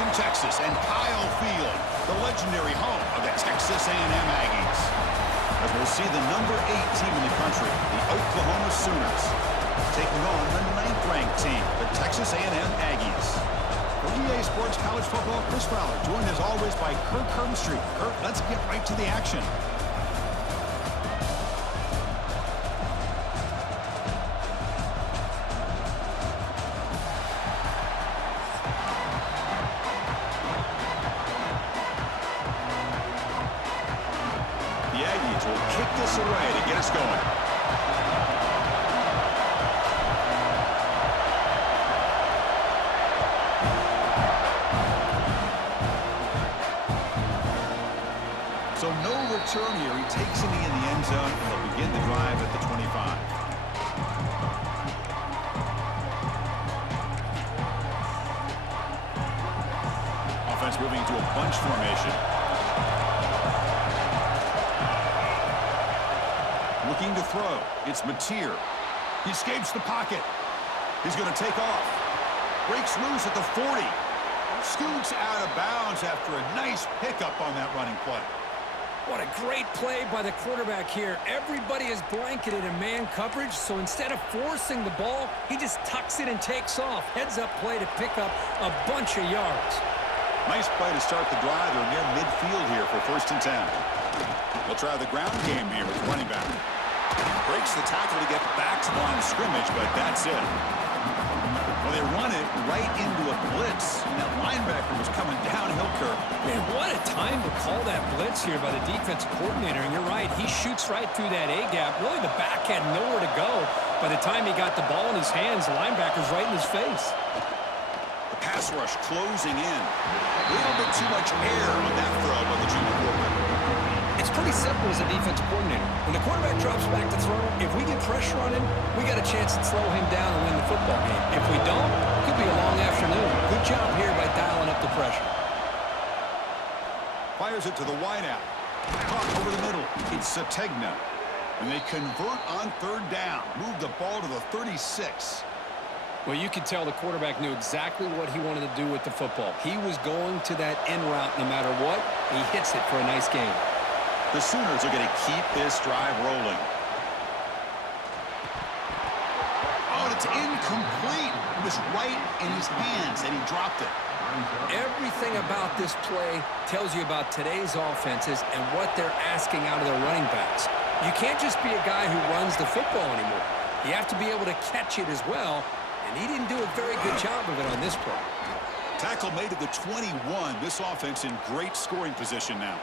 Houston, Texas, and Kyle Field, the legendary home of the Texas A&M Aggies. As we'll see the number 8 team in the country, the Oklahoma Sooners, taking on the 9th-ranked team, the Texas A&M Aggies. For EA Sports College Football, Chris Fowler, joined as always by Kirk Herbstreit. Kirk, let's get right to the action. The Aggies will kick this away to get us going. So no return here. He takes it in the end zone, and they'll begin the drive at the 25. Offense moving into a bunch formation. Looking to throw. It's Mateer. He escapes the pocket. He's going to take off. Breaks loose at the 40. Scoots out of bounds after a nice pickup on that running play. What a great play by the quarterback here. Everybody is blanketed in man coverage, so instead of forcing the ball, he just tucks it and takes off. Heads-up play to pick up a bunch of yards. Nice play to start the drive. They're near midfield here for 1st and 10. They'll try the ground game here with running back. Breaks the tackle to get back to the line of scrimmage, but that's it. Well, they run it right into a blitz, and that linebacker was coming downhill, Kirk. Man, what a time to call that blitz here by the defensive coordinator. And you're right, he shoots right through that A-gap. Really, the back had nowhere to go. By the time he got the ball in his hands, the linebacker's right in his face. The pass rush closing in. A little bit too much air on that throw by the junior quarterback. It's pretty simple as a defensive coordinator. When the quarterback drops back to throw, if we get pressure on him, we got a chance to slow him down and win the football game. If we don't, it could be a long afternoon. Good job here by dialing up the pressure. Fires it to the wideout. Caught over the middle. It's Sategna. And they convert on 3rd down. Move the ball to the 36. Well, you could tell the quarterback knew exactly what he wanted to do with the football. He was going to that end route no matter what. He hits it for a nice game. The Sooners are going to keep this drive rolling. Oh, and it's incomplete. It was right in his hands, and he dropped it. Everything about this play tells you about today's offenses and what they're asking out of their running backs. You can't just be a guy who runs the football anymore. You have to be able to catch it as well, and he didn't do a very good job of it on this play. Tackle made at the 21. This offense in great scoring position now.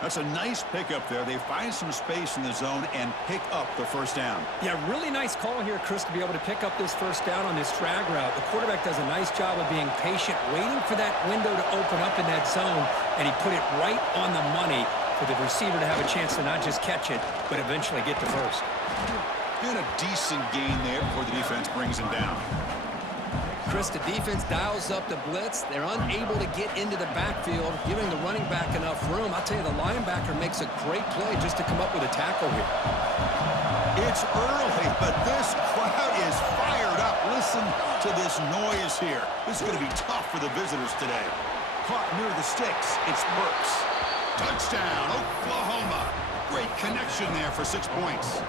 That's a nice pickup there. They find some space in the zone and pick up the 1st down. Yeah, really nice call here, Chris, to be able to pick up this 1st down on this drag route. The quarterback does a nice job of being patient, waiting for that window to open up in that zone, and he put it right on the money for the receiver to have a chance to not just catch it, but eventually get the 1st. And a decent gain there before the defense brings him down. Chris, the defense dials up the blitz. They're unable to get into the backfield, giving the running back enough room. I'll tell you, the linebacker makes a great play just to come up with a tackle here. It's early, but this crowd is fired up. Listen to this noise here. This is going to be tough for the visitors today. Caught near the sticks. It's Burks. Touchdown, Oklahoma. Great connection there for 6 points.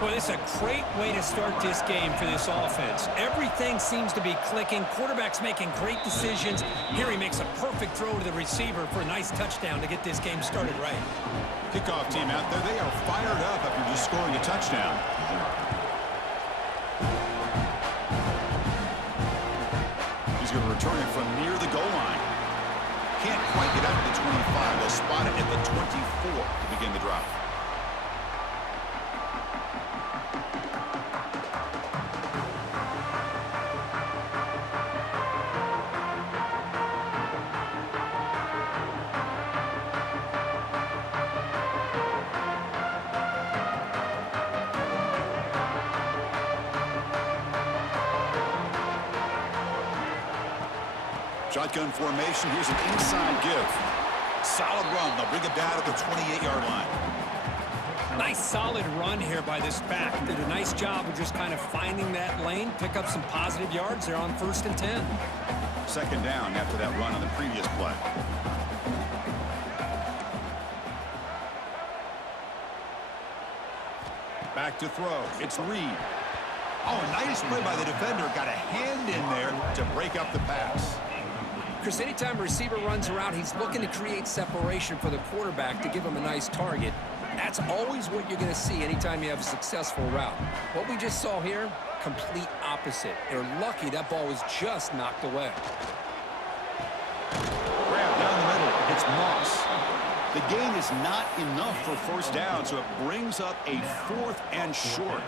Well, this is a great way to start this game for this offense. Everything seems to be clicking. Quarterback's making great decisions. Here he makes a perfect throw to the receiver for a nice touchdown to get this game started right. Kickoff team out there. They are fired up after just scoring a touchdown. He's going to return it from near the goal line. Can't quite get out to the 25. They'll spot it at the 24 to begin the drive. Shotgun formation. Here's an inside give. Solid run. They'll bring it down to the 28-yard line. Nice solid run here by this back. Did a nice job of just kind of finding that lane, pick up some positive yards there on 1st and 10. Second down after that run on the previous play. Back to throw. It's Reed. Oh, nice play by the defender. Got a hand in there to break up the pass. Chris, anytime a receiver runs around, he's looking to create separation for the quarterback to give him a nice target. That's always what you're going to see anytime you have a successful route. What we just saw here, complete opposite. They're lucky that ball was just knocked away. Grab down the middle. It's Moss. The gain is not enough for first down, so it brings up a 4th and short.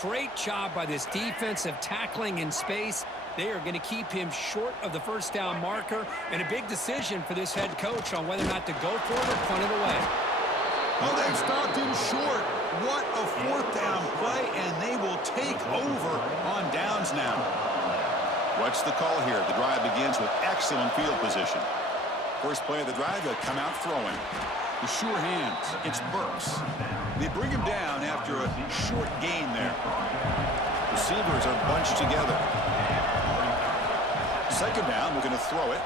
Great job by this defensive tackling in space. They are going to keep him short of the first down marker, and a big decision for this head coach on whether or not to go for it or punt it away. Oh, they've stopped him short. What a 4th down play, and they will take over on downs now. What's the call here? The drive begins with excellent field position. First play of the drive, they'll come out throwing. The sure hands, it's Burks. They bring him down after a short gain there. Receivers are bunched together. Second down, we're going to throw it.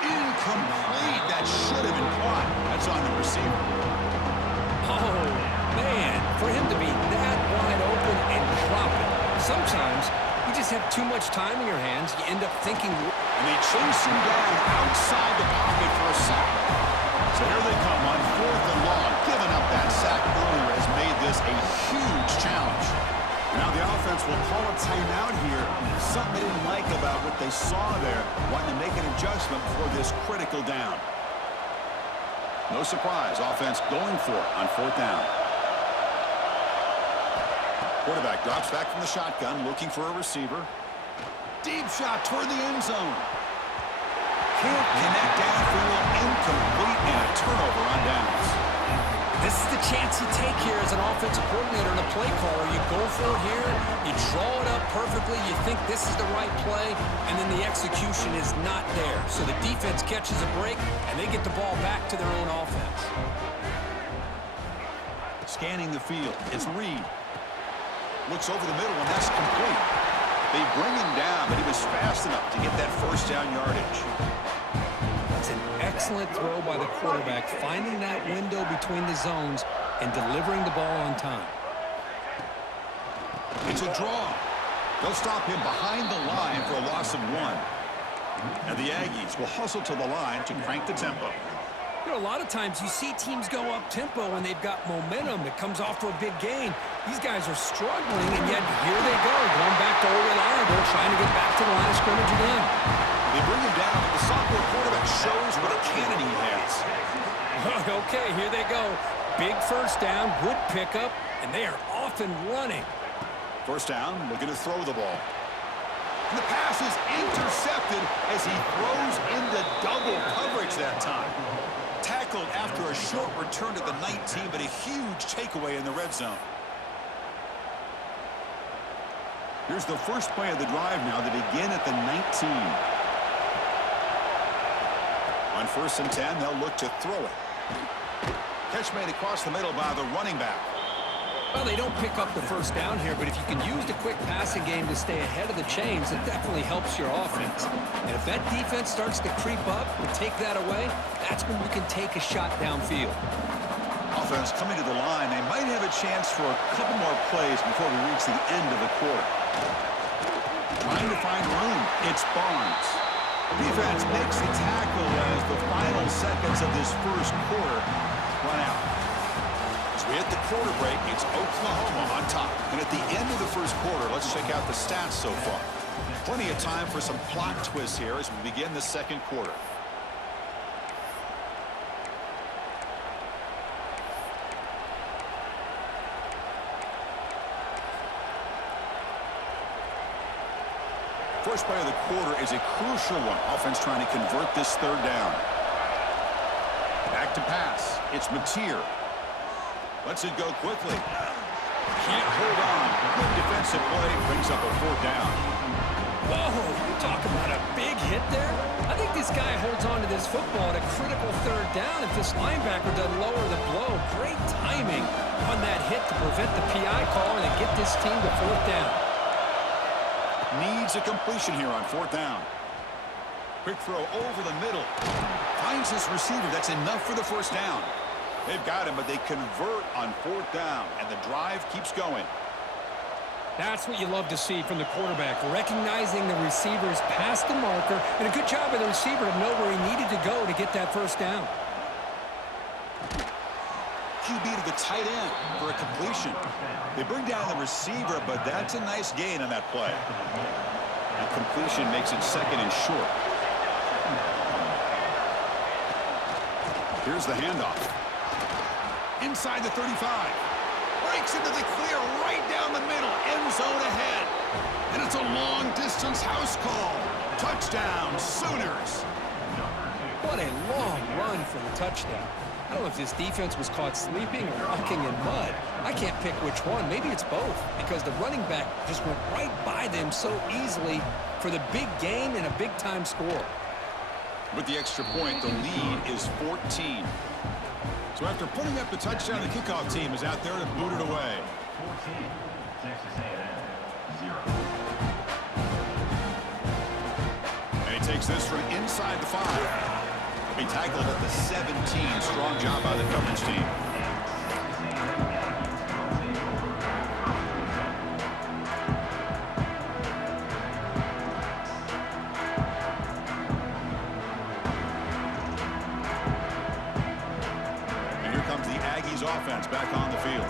Incomplete. That should have been caught. That's on the receiver. Oh, man, for him to be that wide open and drop it. Sometimes you just have too much time in your hands. You end up thinking. And they chase him down outside the pocket for a sack. So here they come on 4th and long. Giving up that sack earlier has made this a huge challenge. Now the offense will call a timeout here. Something they didn't like about what they saw there. Wanting to make an adjustment for this critical down. No surprise. Offense going for it on 4th down. Quarterback drops back from the shotgun, looking for a receiver. Deep shot toward the end zone. Can't connect downfield. Incomplete, and a turnover on downs. This is the chance you take here as an offensive coordinator and a play caller. You go for it here, you draw it up perfectly, you think this is the right play, and then the execution is not there. So the defense catches a break, and they get the ball back to their own offense. Scanning the field, it's Reed. Looks over the middle, and that's complete. They bring him down, but he was fast enough to get that first down yardage. That's an excellent throw by the quarterback, finding that window between the zones and delivering the ball on time. It's a draw. They'll stop him behind the line for a loss of 1. And the Aggies will hustle to the line to crank the tempo. You know, a lot of times you see teams go up-tempo when they've got momentum that comes off to a big gain. These guys are struggling, and yet here they go, going back to old reliable, trying to get back to the line of scrimmage again. They bring him down, but the sophomore quarterback shows what a cannon he has. Okay, here they go. Big first down, good pickup, and they are off and running. First down, looking to throw the ball. And the pass is intercepted as he throws into double coverage that time. Tackled after a short return to the 19, but a huge takeaway in the red zone. Here's the first play of the drive now. They begin at the 19. On 1st and 10, they'll look to throw it. Catch made across the middle by the running back. Well, they don't pick up the first down here, but if you can use the quick passing game to stay ahead of the chains, it definitely helps your offense. And if that defense starts to creep up and take that away, that's when you can take a shot downfield. Offense coming to the line. They might have a chance for a couple more plays before we reach the end of the quarter. Trying to find room. It's Barnes. Defense makes the tackle as the final seconds of this first quarter run out. As we hit the quarter break, it's Oklahoma on top. And at the end of the first quarter, let's check out the stats so far. Plenty of time for some plot twists here as we begin the second quarter. First play of the quarter is a crucial one. Offense trying to convert this third down. Back to pass. It's Mateer. Lets it go quickly. Can't hold on. Good defensive play. Brings up a 4th down. Whoa, you talk about a big hit there. I think this guy holds on to this football at a critical third down if this linebacker doesn't lower the blow. Great timing on that hit to prevent the PI call and get this team to 4th down. Needs a completion here on 4th down. Quick throw over the middle. Finds his receiver. That's enough for the 1st down. They've got him, but they convert on 4th down, and the drive keeps going. That's what you love to see from the quarterback, recognizing the receivers past the marker, and a good job of the receiver to know where he needed to go to get that 1st down. QB to the tight end for a completion. They bring down the receiver, but that's a nice gain on that play. A completion makes it 2nd and short. Here's the handoff. Inside the 35. Breaks into the clear right down the middle. End zone ahead. And it's a long-distance house call. Touchdown, Sooners. What a long run for the touchdown. I don't know if this defense was caught sleeping or walking in mud. I can't pick which one. Maybe it's both, because the running back just went right by them so easily for the big gain and a big-time score. With the extra point, the lead is 14. So after putting up the touchdown, the kickoff team is out there to boot it away. 14, Texas A&M, 0. And he takes this from inside the 5. He tackled at the 17. Strong job by the coverage team. And here comes the Aggies offense back on the field.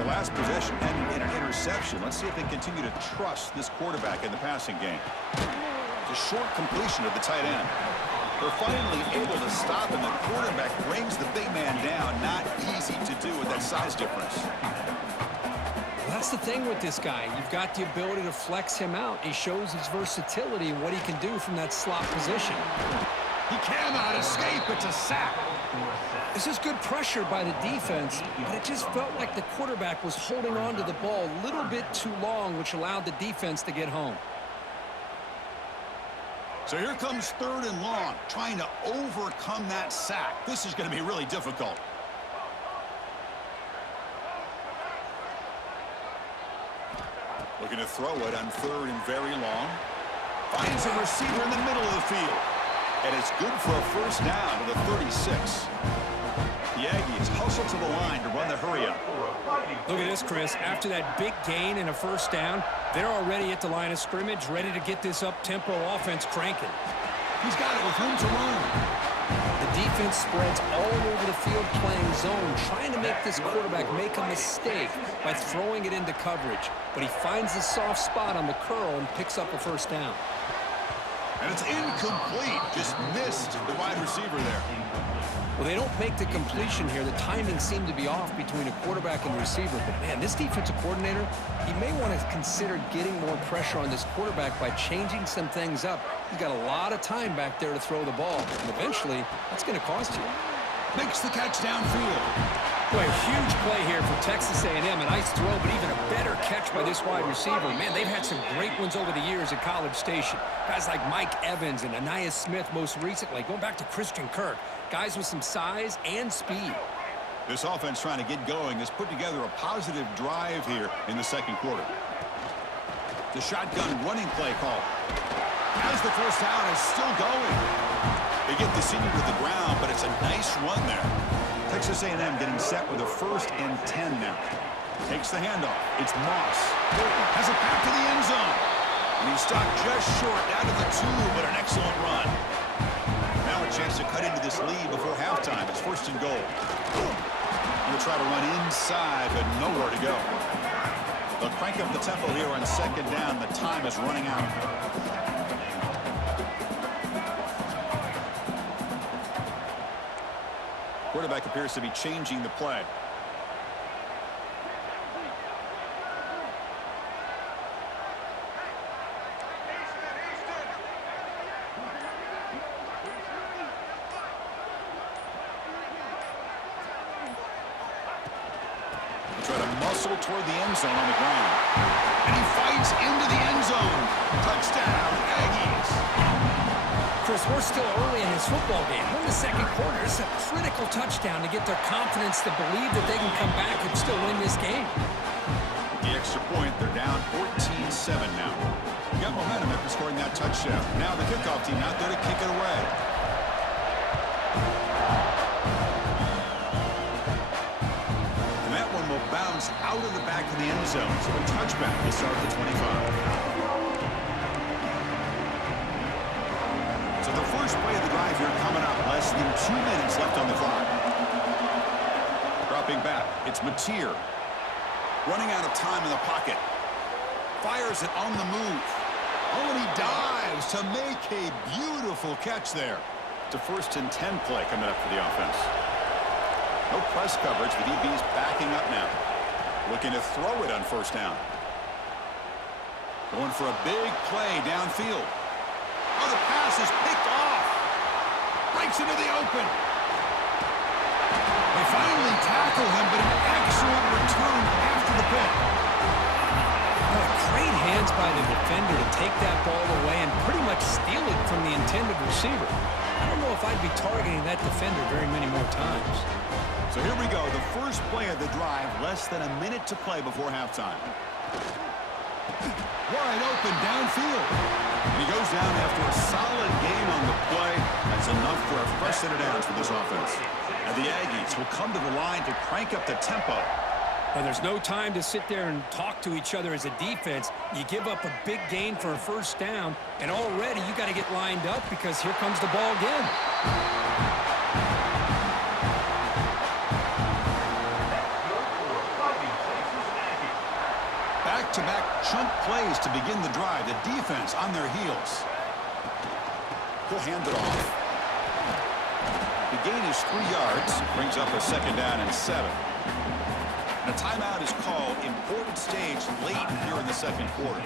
The last possession ended in an interception. Let's see if they continue to trust this quarterback in the passing game. It's a short completion of the tight end. They're finally able to stop, and the quarterback brings the big man down. Not easy to do with that size difference. Well, that's the thing with this guy. You've got the ability to flex him out. He shows his versatility and what he can do from that slot position. He cannot escape. It's a sack. This is good pressure by the defense, but it just felt like the quarterback was holding on to the ball a little bit too long, which allowed the defense to get home. So here comes 3rd and long, trying to overcome that sack. This is going to be really difficult. Looking to throw it on 3rd and very long. Finds a receiver in the middle of the field. And it's good for a 1st down to the 36. The Aggies hustle to the line to run the hurry-up. Look at this, Chris. After that big gain and a 1st down, they're already at the line of scrimmage, ready to get this up-tempo offense cranking. He's got it with room to run. The defense spreads all over the field playing zone, trying to make this quarterback make a mistake by throwing it into coverage. But he finds the soft spot on the curl and picks up a 1st down. And it's incomplete. Just missed the wide receiver there. Well, they don't make the completion here. The timing seemed to be off between a quarterback and the receiver. But, man, this defensive coordinator, he may want to consider getting more pressure on this quarterback by changing some things up. He's got a lot of time back there to throw the ball. And eventually, that's going to cost you. Makes the catch downfield. Boy, a huge play here for Texas A&M. A nice throw, but even a better catch by this wide receiver. Man, they've had some great ones over the years at College Station. Guys like Mike Evans and Anais Smith most recently, going back to Christian Kirk. Guys with some size and speed. This offense trying to get going has put together a positive drive here in the 2nd quarter. The shotgun running play call. As the 1st down is still going. They get the senior to the ground, but it's a nice run there. Texas A&M getting set with a 1st and 10 now. Takes the handoff. It's Moss. Has it back to the end zone. And he's stopped just short down to the 2, but an excellent run. Now a chance to cut into this lead before halftime. It's 1st and goal. He'll try to run inside, but nowhere to go. They'll crank up the tempo here on 2nd down. The time is running out. Quarterback appears to be changing the play. Try to muscle toward the end zone on the ground. And he fights into the end zone. Touchdown, Aggies. Chris, we're still early in this football game. We're in the 2nd quarter. It's a critical touchdown to get their confidence to believe that they can come back and still win this game. With the extra point, they're down 14-7 now. Got momentum after scoring that touchdown. Now the kickoff team out there to kick it away. And that one will bounce out of the back of the end zone. So a touchback will start at the 25. So the first play of the drive here coming up. Less than 2 minutes left on the clock. Dropping back, it's Mateer. Running out of time in the pocket. Fires it on the move. Oh, and he dives to make a beautiful catch there. It's a 1st and 10 play coming up for the offense. No press coverage. The DB's backing up now. Looking to throw it on 1st down. Going for a big play downfield. Oh, the pass is picked off. Breaks into the open. They finally tackle him, but an excellent return after the pick. Great hands by the defender to take that ball away and pretty much steal it from the intended receiver. I don't know if I'd be targeting that defender very many more times. So here we go, the first play of the drive, less than a minute to play before halftime. Wide open downfield. And he goes down after a solid gain on the play. That's enough for a fresh set of downs for this offense. And the Aggies will come to the line to crank up the tempo. And there's no time to sit there and talk to each other as a defense. You give up a big gain for a 1st down, and already you got to get lined up because here comes the ball again. Back-to-back chunk plays to begin the drive. The defense on their heels. He'll hand it off. The gain is 3 yards. Brings up a 2nd down and 7. And a timeout is called. Important stage late here in the 2nd quarter.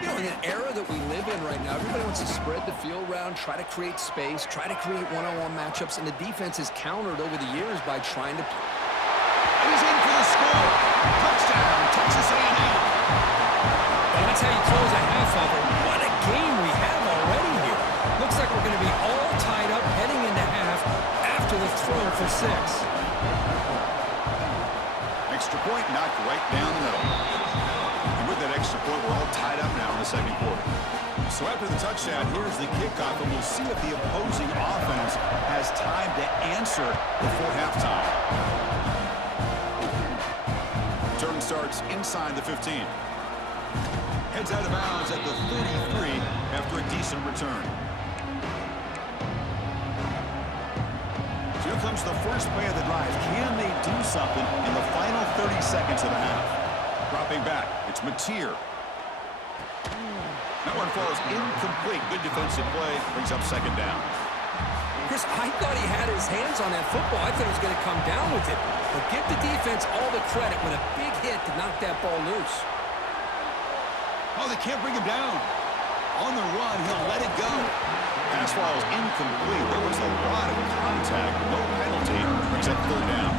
You know, in an era that we live in right now, everybody wants to spread the field around, try to create space, try to create one-on-one matchups, and the defense has countered over the years by trying to... And he's in for the score. Touchdown, Texas A&M. Well, that's how you close a half of it. What a game we have already here. Looks like we're going to be all tied up heading into half after the throw for 6. Extra point knocked right down the middle. And with that extra point, we're all tied up now in the 2nd quarter. So after the touchdown, here's the kickoff, and we'll see if the opposing offense has time to answer before halftime. Turn starts inside the 15. Heads out of bounds at the 33 after a decent return. Here comes the first play of the drive. Can they do something in the final 30 seconds of the half? Dropping back, it's Mateer. That one falls incomplete. Good defensive play. Brings up 2nd down. Chris, I thought he had his hands on that football. I thought he was going to come down with it. But give the defense all the credit with a big hit to knock that ball loose. Oh, they can't bring him down. On the run, he'll let it go. Pass ball is incomplete. There was a lot of contact. No penalty. Brings up 3rd down.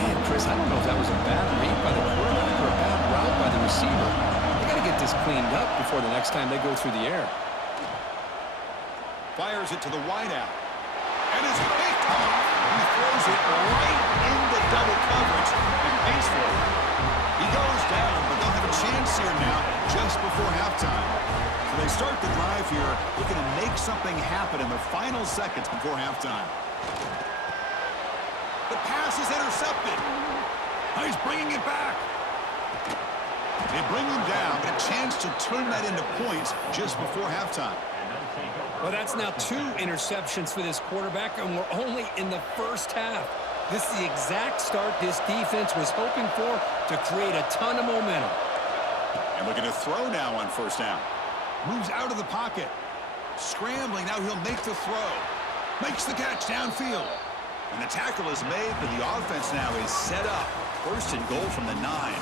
Man, Chris, I don't know if that was a bad read by the quarterback or a bad route by the receiver. They got to get this cleaned up before the next time they go through the air. Fires it to the wideout. And it's picked off. He throws it right into double coverage and pays for it. He goes down, but they'll have a chance here now just before halftime. So they start the drive here, looking to make something happen in the final seconds before halftime. The pass is intercepted. Oh, he's bringing it back. They bring him down, but a chance to turn that into points just before halftime. Well, that's now 2 interceptions for this quarterback, and we're only in the 1st half. This is the exact start this defense was hoping for to create a ton of momentum. And looking to throw now on 1st down. Moves out of the pocket. Scrambling, now he'll make the throw. Makes the catch downfield. And the tackle is made, but the offense now is set up. 1st and goal from the 9.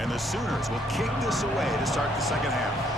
And the Sooners will kick this away to start the 2nd half.